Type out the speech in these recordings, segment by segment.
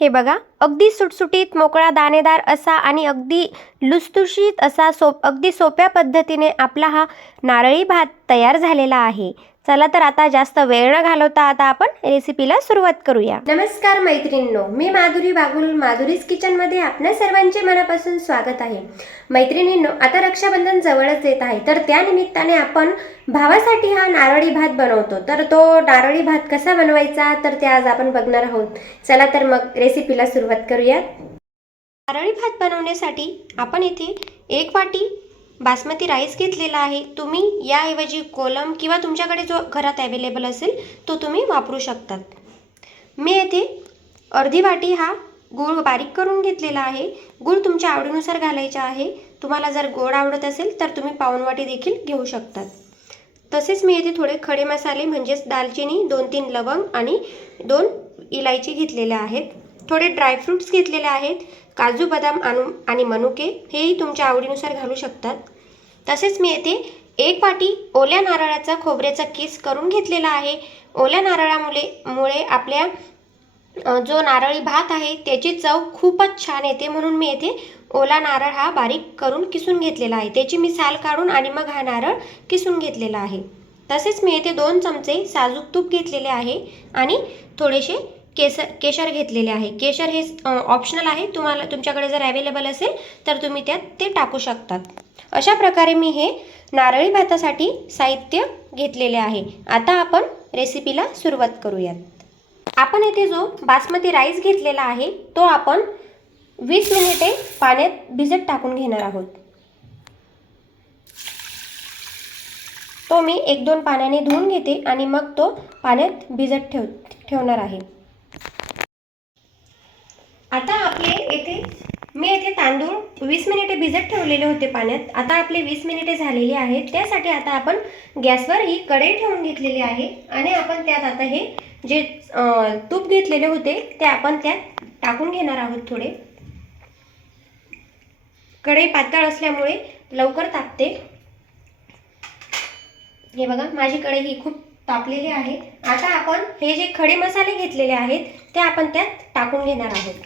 हे बघा. अगदी सुटसुटीत मोकळा दाणेदार असा आणि अगदी लुसतुशीत असा सोप अगदी सोप्या पद्धतीने आपला हा नारळी भात तयार झालेला आहे. चला तर आता जास्त वेळ न घालवता आता आपण रेसिपीला सुरुवात करूया. नमस्कार मैत्रिणींनो मी माधुरी बागुल माधुरीज किचनमध्ये आपल्या सर्वांचे मनापासून स्वागत आहे. मैत्रिणींनो आता रक्षाबंधन जवळच येत आहे तर त्या निमित्ताने आपण भावासाठी हा नारळी भात बनवतो. तर तो नारळी भात कसा बनवायचा तर ते आज आपण बघणार आहोत. चला तर मग रेसिपीला सुरुवात करूया. नारळी भात बनवण्यासाठी आपण येथे एक वाटी बासमती राईस घेतलेला आहे. तुम्ही याऐवजी कोलम किंवा तुमच्याकडे जो घरात अवेलेबल असेल तो तुम्ही वापरू शकतात. मी येथे अर्धी वाटी हा गूळ बारीक करून घेतलेला आहे. गूळ तुमच्या आवडीनुसार घालायचा आहे. तुम्हाला जर गोड आवडत असेल तर तुम्ही पाऊण वाटी देखील घेऊ शकतात. तसेच मी येथे थोडे खडे मसाले म्हणजेच दालचिनी दोन तीन लवंग आणि दोन इलायची घेतलेल्या आहेत. थोडे ड्रायफ्रूट्स घेतलेले आहेत. काजू बदाम आणू आणि मनुके हेही तुमच्या आवडीनुसार घालू शकतात. तसेच मी येथे एक वाटी ओल्या नारळाचा खोबऱ्याचा किस करून घेतलेला आहे. ओल्या नारळामुळे मुळे आपल्या जो नारळी भात आहे त्याची चव खूपच छान येते. म्हणून मी येथे ओला नारळ हा बारीक करून किसून घेतलेला आहे. त्याची मी साल काढून आणि मग हा नारळ किसून घेतलेला आहे. तसेच मी येथे दोन चमचे साजूक तूप घेतलेले आहे आणि थोडेसे केसर केशर घेतलेले आहे. केशर हे ऑप्शनल आहे. तुम्हाला तुमच्याकडे जर अवेलेबल असेल तर तुम्ही त्यात ते टाकू शकतात. अशा प्रकारे मी हे नारळी भातासाठी साहित्य घेतलेले आहे. आता आपण रेसिपीला सुरुवात करूयात. आपण येथे जो बासमती राईस घेतलेला आहे तो आपण वीस मिनिटे पाण्यात भिजत टाकून घेणार आहोत. तो मी एक दोन पाण्याने धुवून घेते आणि मग तो पाण्यात भिजत ठेव ठेवणार आहे. आता आपले येथे मी येथे तांदूळ वीस मिनिटे भिजत ठेवलेले होते पाण्यात. आता आपले वीस मिनिटे झालेली आहेत. त्यासाठी आता आपण गॅसवर ही कढई ठेवून घेतलेली आहे. आणि आपण त्यात आता हे जे तूप घेतलेले होते ते आपण त्यात टाकून घेणार आहोत थोडे. कढई पातळ असल्यामुळे लवकर तापते. हे बघा माझी कढई ही खूप तापलेली आहे. आता आपण हे जे खडे मसाले घेतलेले आहेत ते आपण त्यात टाकून घेणार आहोत.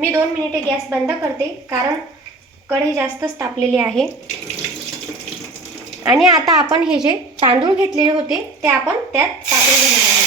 मी दोन मिनिटे गॅस बंद करते कारण कढई जास्तच तापलेली आहे. आणि आता आपण हे जे तांदूळ घेतलेले होते ते आपण त्यात टाकून घेणार आहोत.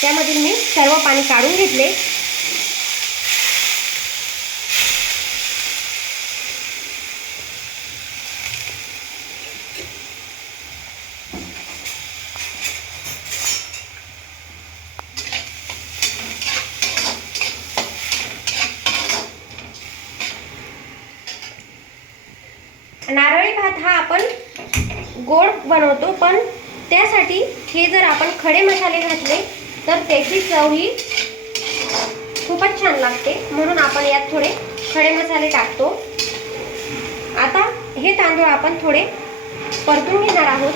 त्यामधील मी सर्व पाणी काढून घेतले नारळी भात हा आपण गोड बनवतो पण त्यासाठी हे जर आपण खडे मसाले घातले तर त्याची चव ही खूपच छान लागते. म्हणून आपण यात थोडे खडे मसाले टाकतो. आता हे तांदूळ आपण थोडे परतून घेणार आहोत.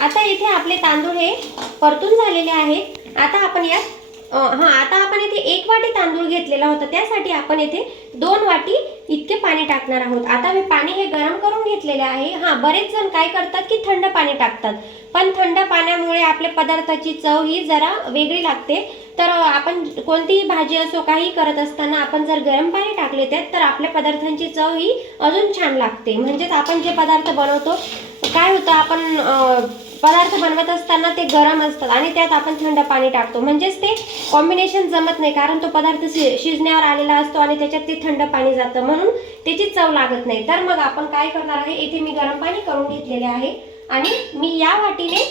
आता इथे आपले तांदूळ हे परतून झालेले आहेत. आता आपण यात हां आता आपण इथे एक वाटी तांदूळ घेतलेला होता. त्यासाठी आपण येथे दोन वाटी इतके पाणी टाकणार आहोत. आता मी पाणी हे गरम करून घेतलेले आहे. हा बरेच जण काय करतात की थंड पाणी टाकतात. पण थंड पाण्यामुळे आपल्या पदार्थाची चव ही जरा वेगळी लागते. तर आपण कोणतीही भाजी असो काही करत असताना आपण जर गरम पाणी टाकले त्यात तर आपल्या पदार्थांची चव ही अजून छान लागते. म्हणजेच आपण जे पदार्थ बनवतो काय होतं आपण पदार्थ बनवत असताना ते गरम असतात आणि त्यात आपण थंड पाणी टाकतो. म्हणजेच ते कॉम्बिनेशन जमत नाही कारण तो पदार्थ शि शिजण्यावर आलेला असतो आणि त्याच्यात ते थंड पाणी जातं. म्हणून त्याची चव लागत नाही. तर मग आपण काय करणार आहे इथे मी गरम पाणी करून घेतलेले आहे आणि मी या वाटीने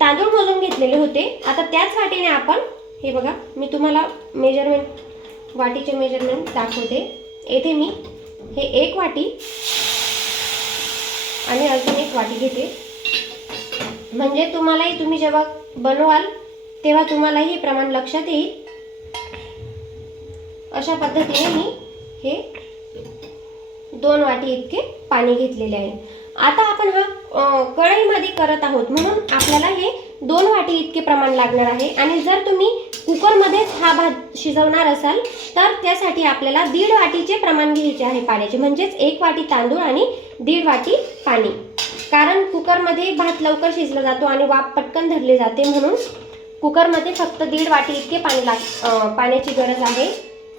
तांदूळ मोजून घेतलेले होते. आता त्याच वाटीने आपण हे बघा मी तुम्हाला मेजरमेंट वाटीचे मेजरमेंट दाखवते. येथे मी हे एक वाटी आणि अजून एक वाटी घेते. म्हणजे तुम्हालाही तुम्ही जेव्हा बनवाल तेव्हा तुम्हालाही प्रमाण लक्षात येईल. अशा पद्धतीने मी हे दोन वाटी इतके पाणी घेतलेले आहे. आता आपण हा कढईमध्ये करत आहोत. म्हणून आपल्याला हे दोन वाटी इतके प्रमाण लागणार आहे. आणि जर तुम्ही कुकरमध्येच हा भात शिजवणार असाल तर त्यासाठी आपल्याला दीड वाटीचे प्रमाण घ्यायचे आहे पाण्याचे. म्हणजेच एक वाटी तांदूळ आणि दीड वाटी पाणी. कारण कुकरमध्ये भात लवकर शिजला जातो आणि वाफ पटकन धरली जाते म्हणून कुकरमध्ये फक्त दीड वाटी इतके पाणी लाग पाण्याची गरज आहे.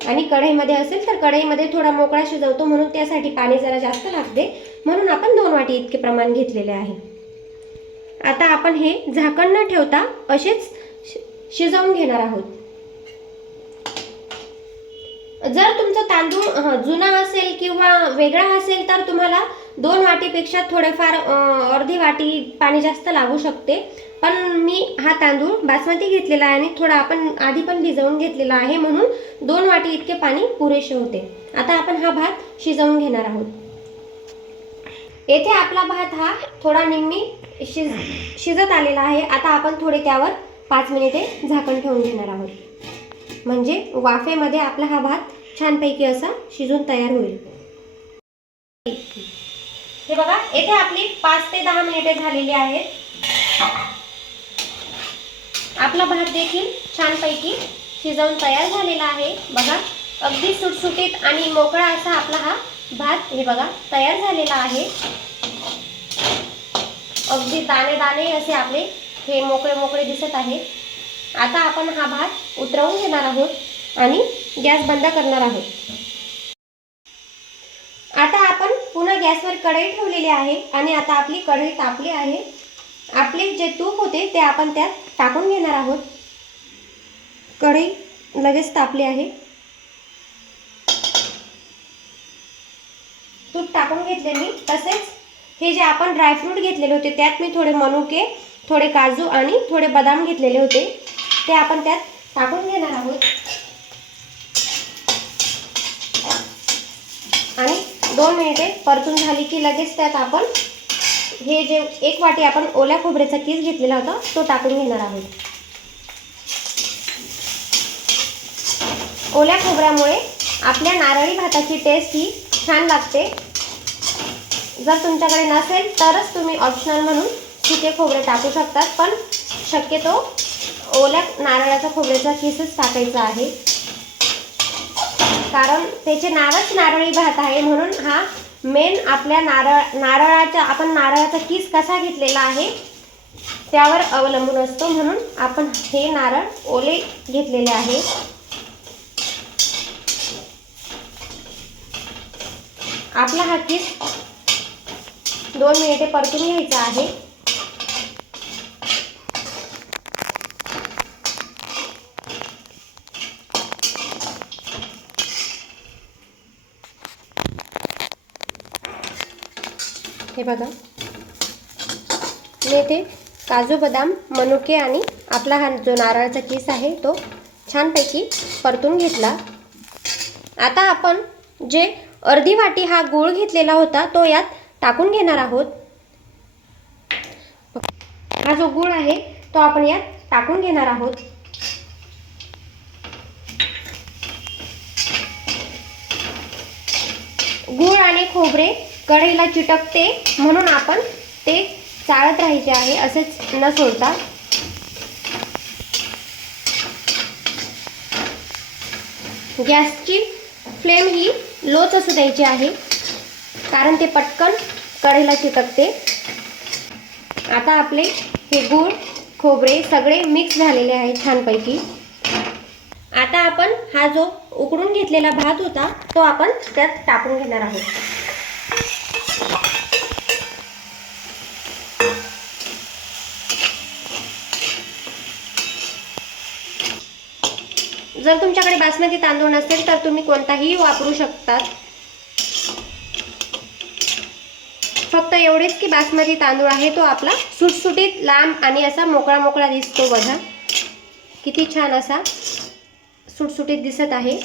आणि कढईमध्ये असेल तर कढईमध्ये थोडा मोकळा शिजवतो म्हणून त्यासाठी पाणी जरा जास्त लागते. म्हणून आपण दोन वाटी इतके प्रमाण घेतलेले आहे. आता आपण हे झाकण न ठेवता असेच शिजवून घेणार आहोत. जर तुमचा तांदूळ जुना असेल किंवा वेगळा असेल तर तुम्हाला दोन वाटीपेक्षा थोडेफार अर्धी वाटी पाणी जास्त लागू शकते. पण मी हा तांदूळ बासमती घेतलेला आहे आणि थोडा आपण आधी पण भिजवून घेतलेला आहे म्हणून दोन वाटी इतके पाणी पुरेसे होते. आता आपण हा भात शिजवून घेणार आहोत. येथे आपला भात हा थोडा निम्मी शिज शिजत आलेला आहे. आता आपण थोडे त्यावर पाच मिनिटे झाकण ठेवून घेणार आहोत. म्हणजे वाफेमध्ये आपला हा भात छानपैकी असा शिजून तयार होईल. हे बघा येथे आपली पाच ते दहा मिनिटे झालेली आहेत. आपला भात देखील छानपैकी शिजवून तयार झालेला आहे. बघा अगदी सुटसुटीत आणि मोकळा असा आपला हा भात हे बघा तयार झालेला आहे. अगदी दाणे दाणे असे आपले हे मोकळे मोकळे दिसत आहे आता आपण हा भात उतरवून घेणार आहोत आणि गॅस बंद करणार आहोत. आता पुन्हा गॅसवर कढई ठेवलेली आहे आणि आता आपली कढई तापली आहे. आपले जे तूप होते ते आपण त्यात टाकून घेणार आहोत. कढई लगेच तापली आहे. तूप टाकून घेतले मी तसेच हे जे आपण ड्रायफ्रूट घेतलेले होते त्यात मी थोडे मनुके थोडे काजू आणि थोडे बदाम घेतलेले होते. ते आपण त्यात टाकून घेणार आहोत आणि दोन मिनिटे परतून झाली की लगेच त्यात आपण हे जे एक वाटी आपण ओल्या खोबऱ्याचा किस घेतलेला होता तो टाकून घेणार आहोत. ओल्या खोबऱ्यामुळे आपल्या नारळी भाताची टेस्ट ही छान लागते. जर तुमच्याकडे नसेल तरच तुम्ही ऑप्शनल म्हणून सुके खोबरे टाकू शकतात पण शक्यतो ओल्या नारळाच्या खोबऱ्याचा किसच टाकायचा आहे. कारण त्याचे नावच नारळी भात आहे म्हणून हा मेन आपल्या नारळ नारळाचा आपण नारळाचा किस कसा घेतलेला आहे त्यावर अवलंबून असतो म्हणून आपण हे नारळ ओले घेतलेले आहे. आपला हा किस दोन मिनिटे परतून घ्यायचा आहे. हे बघा. मी इथे काजू बदाम मनुके आणि आपला हा जो नारळाचा किस आहे तो छानपैकी परतून घेतला. आता आपण जे अर्धी वाटी हा गूळ घेतलेला होता तो यात टाकून घेणार आहोत. हा जो गूळ आहे तो आपण यात टाकून घेणार आहोत. गूळ आणि खोबरे कढईला चिटकते. म्हणून आपण ते चाळत राहायचे आहे. असेच न सोडता. गॅसची फ्लेम ही लोच असू द्यायची आहे. कारण ते पटकन कढईला चिटकते. आता आपले हे गूळ खोबरे सगळे मिक्स झालेले आहे छानपैकी. आता आपण हा जो उकडून घेतलेला भात होता तो आपण त्यात टाकून घेणार आहोत. जर तुमच्याकडे बासमती तांदूळ नसेल तर तुम्ही कोणताही वापरू शकतात. फक्त एवढेच की बासमती तांदूळ आहे तो आपला सुटसुटीत लांब आणि असा मोकळा मोकळा दिसतो बघा. किती छान असा सुटसुटीत दिसत आहे.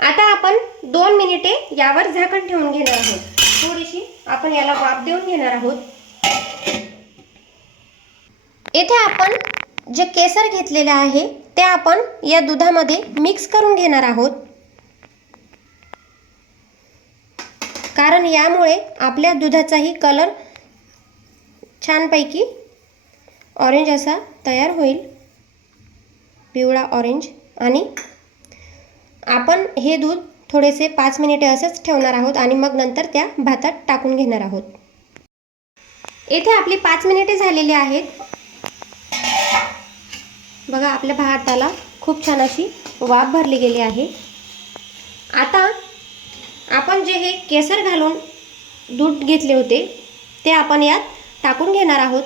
आता आपण दोन मिनिटे यावर झाकण ठेवून घेणार आहोत. थोडीशी आपण याला वाफ देऊन घेणार आहोत. येथे आपण जे केसर घेतलेले आहे ते आपण या दुधामध्ये मिक्स करून घेणार आहोत. कारण यामुळे आपल्या दुधाचाही कलर छानपैकी ऑरेंज असा तयार होईल. पिवळा ऑरेंज आणि आपण हे दूध थोडेसे पाच मिनिटे असंच ठेवणार आहोत आणि मग नंतर त्या भातात टाकून घेणार आहोत. येथे आपली पाच मिनिटे झालेली आहेत. बघा आपल्या भाताला खूप छान अशी वाफ भरली गेली आहे. आता आपण जे हे केसर घालून दूध घेतले होते ते आपण यात टाकून घेणार आहोत.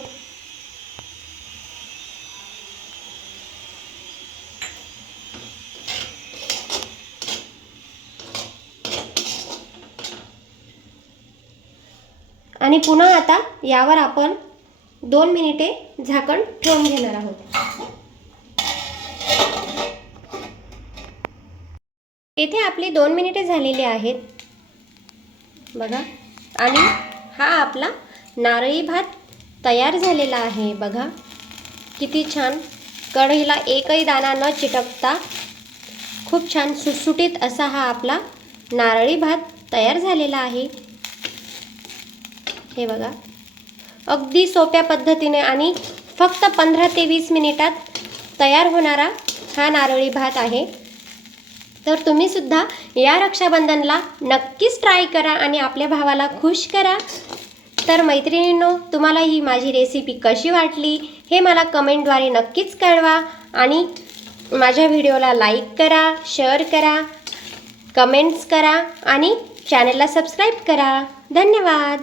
आणि पुन्हा आता यावर आपण दोन मिनिटे झाकण ठेवून घेणार आहोत. येथे आपली दोन मिनिटे झालेली आहेत. बघा. आणि हा आपला नारळी भात तयार झालेला आहे. बघा. किती छान. कढईला एकही दाणा न चिटकता खूप छान सुटसुटीत असा हा आपला नारळी भात तयार झालेला आहे. हे बघा. अगदी सोप्या पद्धतीने आणि फक्त पंधरा ते वीस मिनिटात तयार होणारा हा नारळी भात आहे. तर तुम्ही सुद्धा या रक्षाबंधनला नक्कीच ट्राय करा आणि आपल्या भावाला खुश करा. तर मैत्रिणींनो तुम्हाला ही माझी रेसिपी कशी वाटली हे मला कमेंटद्वारे नक्कीच कळवा आणि माझ्या व्हिडिओला लाईक करा शेअर करा कमेंट्स करा आणि चॅनलला सबस्क्राईब करा. धन्यवाद!